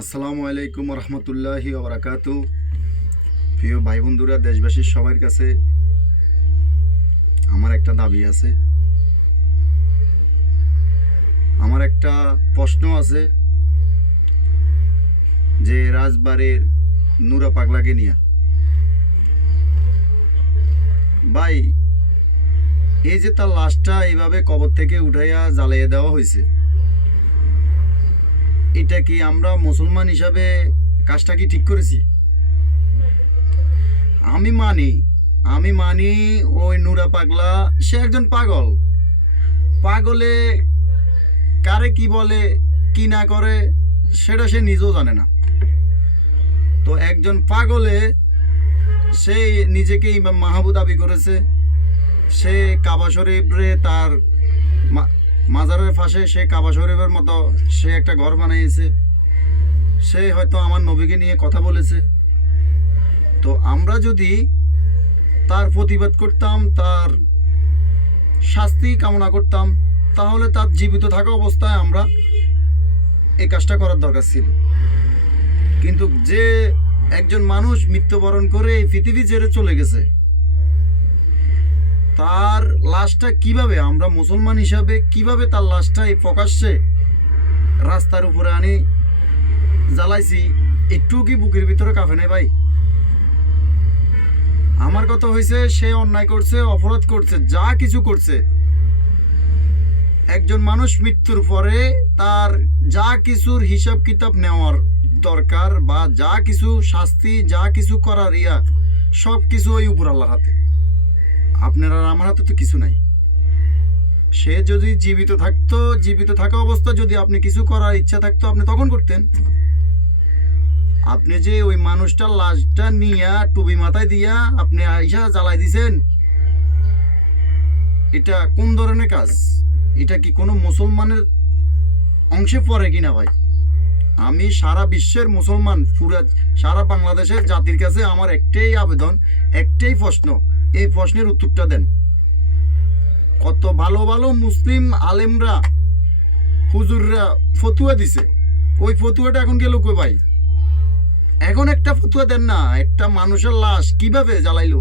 আসসালামু আলাইকুম রহমতুল্লাহি ওবরাকাতু। প্রিয় ভাই বন্ধুরা, দেশবাসীর সবার কাছে আমার একটা দাবি আছে, আমার একটা প্রশ্ন আছে যে রাজবাড়ির নুরা পাগলাকে নিয়ে। ভাই, এই যে তার লাশটা এইভাবে কবর থেকে উঠাইয়া জ্বালিয়ে দেওয়া হয়েছে, এটা কি আমরা মুসলমান হিসাবে কাজটা কি ঠিক করেছি? আমি মানি আমি মানি ওই নুরা পাগলা সে একজন পাগল। পাগলে কারে কি বলে কি না করে সেটা সে নিজেও জানে না। তো একজন পাগলে সে নিজেকে ইমাম মাহবুব দাবি করেছে। সে কাবা শরীফরে তার মাজারের পাশে সে কাবা শরীফের মতো সে একটা ঘর বানিয়েছে। সে হয়তো আমার নবীকে নিয়ে কথা বলেছে। তো আমরা যদি তার প্রতিবাদ করতাম, তার শাস্তি কামনা করতাম, তাহলে তার জীবিত থাকা অবস্থায় আমরা এই কাজটা করার দরকার ছিল। কিন্তু যে একজন মানুষ মৃত্যুবরণ করে এই পৃথিবী ছেড়ে চলে গেছে, তার লাশটা কিভাবে আমরা মুসলমান হিসাবে কিভাবে তার লাশটা এই প্রকাশ্যে রাস্তার উপরে আনি জ্বালাইছি, একটু কি বুকের ভিতরে কাঁপে নেই ভাই? আমার কথা হয়েছে, সে অন্যায় করছে, অপরাধ করছে, যা কিছু করছে। একজন মানুষ মৃত্যুর পরে তার যা কিছুর হিসাব কিতাব নেওয়ার দরকার, বা যা কিছু শাস্তি, যা কিছু করার সব কিছু ওই উপর আল্লাহর হাতে। আপনার আর আমার হাতে তো কিছু নাই। সে যদি জীবিত থাকতো, জীবিত থাকা অবস্থা যদি আপনি কিছু করার ইচ্ছা থাকতো, আপনি তখন করতেন। আপনি যে ওই মানুষটার লাশটা নিয়ে টুপি মাথায় দিয়া আপনি আইসা জ্বালাই দিছেন, এটা কোন ধরনের কাজ? এটা কি কোনো মুসলমানের অংশে পড়ে কিনা ভাই? আমি সারা বিশ্বের মুসলমান, পুরা সারা বাংলাদেশের জাতির কাছে আমার একটাই আবেদন, একটাই প্রশ্ন, এই প্রশ্নের উত্তরটা দেন। কত ভালো ভালো মুসলিম আলেমরা, হুজুররা ফতুয়া দিছে, ওই ফতুয়াটা এখন গেল কই ভাই? এখন একটা ফতুয়া দেন না, একটা মানুষের লাশ কিভাবে জ্বালাইলো,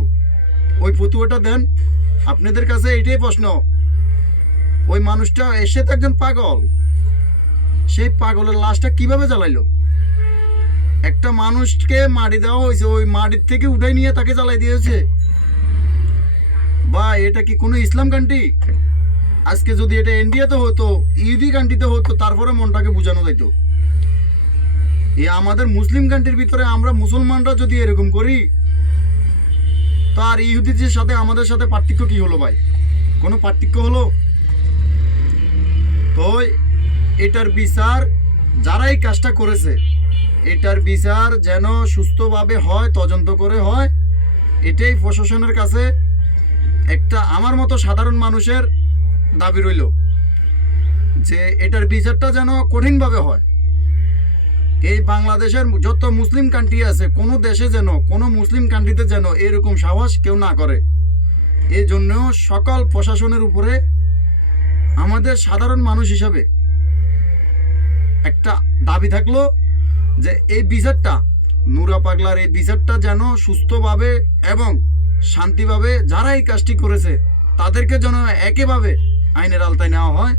ওই ফতুয়াটা দেন। আপনাদের কাছে এইটাই প্রশ্ন। ওই মানুষটা এসে তো একজন পাগল, সেই পাগলের লাশটা কিভাবে জ্বালাইলো? একটা মানুষকে মাটি দেওয়া হয়েছে, ওই মাটির থেকে উঠাই নিয়ে তাকে জ্বালাই দিয়েছে। বা এটা কি কোনো ইসলাম কান্ট্রি? আজকে যদি এটা ইন্ডিয়াতে হতো, ইহুদি কান্ট্রিতে হতো, তারপরে মনটাকে বোঝানো যাইত। এই আমাদের মুসলিম কান্ট্রির ভিতরে আমরা মুসলমানরা যদি এরকম করি, তার ইহুদিদের সাথে আমাদের সাথে পার্থক্য কি হলো ভাই? কোনো পার্থক্য হলো? তো এটার বিচার, যারা এই কাজটা করেছে, এটার বিচার যেন সুস্থভাবে হয়, তদন্ত করে হয়, এটাই প্রশাসনের কাছে একটা আমার মতো সাধারণ মানুষের দাবি রইল, যে এটার বিচারটা যেন কঠিনভাবে হয়। এই বাংলাদেশের যত মুসলিম কান্ট্রি আছে, কোনো দেশে যেন, কোনো মুসলিম কান্ট্রিতে যেন এরকম সাহস কেউ না করে। এই জন্য সকল প্রশাসনের উপরে আমাদের সাধারণ মানুষ হিসাবে একটা দাবি থাকলো, যে এই বিচারটা, নুরা পাগলার এই বিচারটা যেন সুস্থভাবে এবং শান্তিভাবে যারা এই কাজটি করেছে তাদেরকে যেন একইভাবে আইনের আওতায় নেওয়া হয়।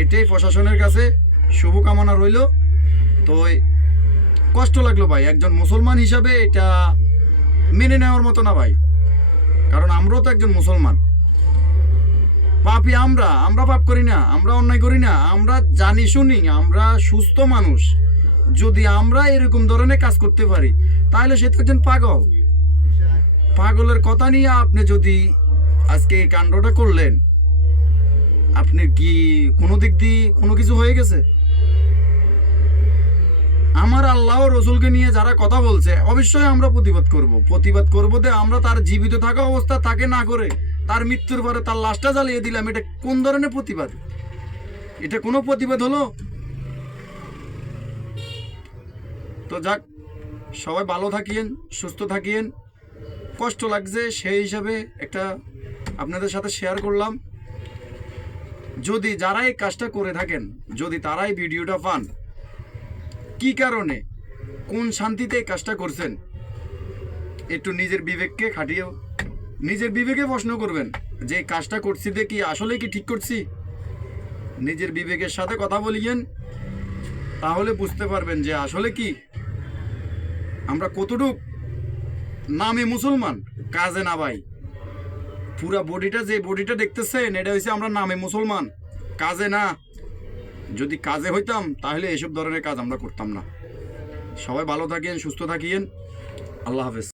এটাই প্রশাসনের কাছে শুভকামনা রইল। তো কষ্ট লাগলো ভাই, একজন মুসলমান হিসাবে এটা মেনে নেওয়ার মতো না ভাই। কারণ আমরাও তো একজন মুসলমান। পাপী আমরা, আমরা পাপ করি না, আমরা অন্যায় করি না, আমরা জানি শুনি, আমরা সুস্থ মানুষ। যদি আমরা এরকম ধরনের কাজ করতে পারি, তাহলে সে তো একজন পাগল। পাগলের কথা নিয়ে আপনি যদি আজকে এই কাণ্ডটা করলেন, আপনি কি কোনো দিক দিয়ে কোনো কিছু হয়ে গেছে? আমার আল্লাহ রসুলকে নিয়ে যারা কথা বলছে, অবশ্যই আমরা প্রতিবাদ করব যে আমরা তার জীবিত থাকা অবস্থা তাকে না করে তার মৃত্যুর পরে তার লাশটা জ্বালিয়ে দিলাম। এটা কোন ধরনের প্রতিবাদ? এটা কোনো প্রতিবাদ হলো? তো যাক, সবাই ভালো থাকিয়েন, সুস্থ থাকিয়েন। কষ্ট লাগছে সেই হিসাবে একটা আপনাদের সাথে শেয়ার করলাম। যদি যারা এই কাজটা করে থাকেন, যদি তারাই ভিডিওটা পান, কি কারণে, কোন শান্তিতে এই কাজটা করছেন, একটু নিজের বিবেককে খাটিয়েও নিজের বিবেকে প্রশ্ন করবেন যে এই কাজটা করছি যে কি আসলে কি ঠিক করছি। নিজের বিবেকের সাথে কথা বলিয়েন, তাহলে বুঝতে পারবেন যে আসলে কি আমরা কতটুক নামে মুসলমান, কাজে না ভাই। পুরা বডিটা, যে বডিটা দেখতেছেন, এটা হচ্ছে আমরা নামে মুসলমান, কাজে না। যদি কাজে হইতাম তাহলে এসব ধরনের কাজ আমরা করতাম না। সবাই ভালো থাকেন, সুস্থ থাকিয়েন। আল্লাহ হাফেজ।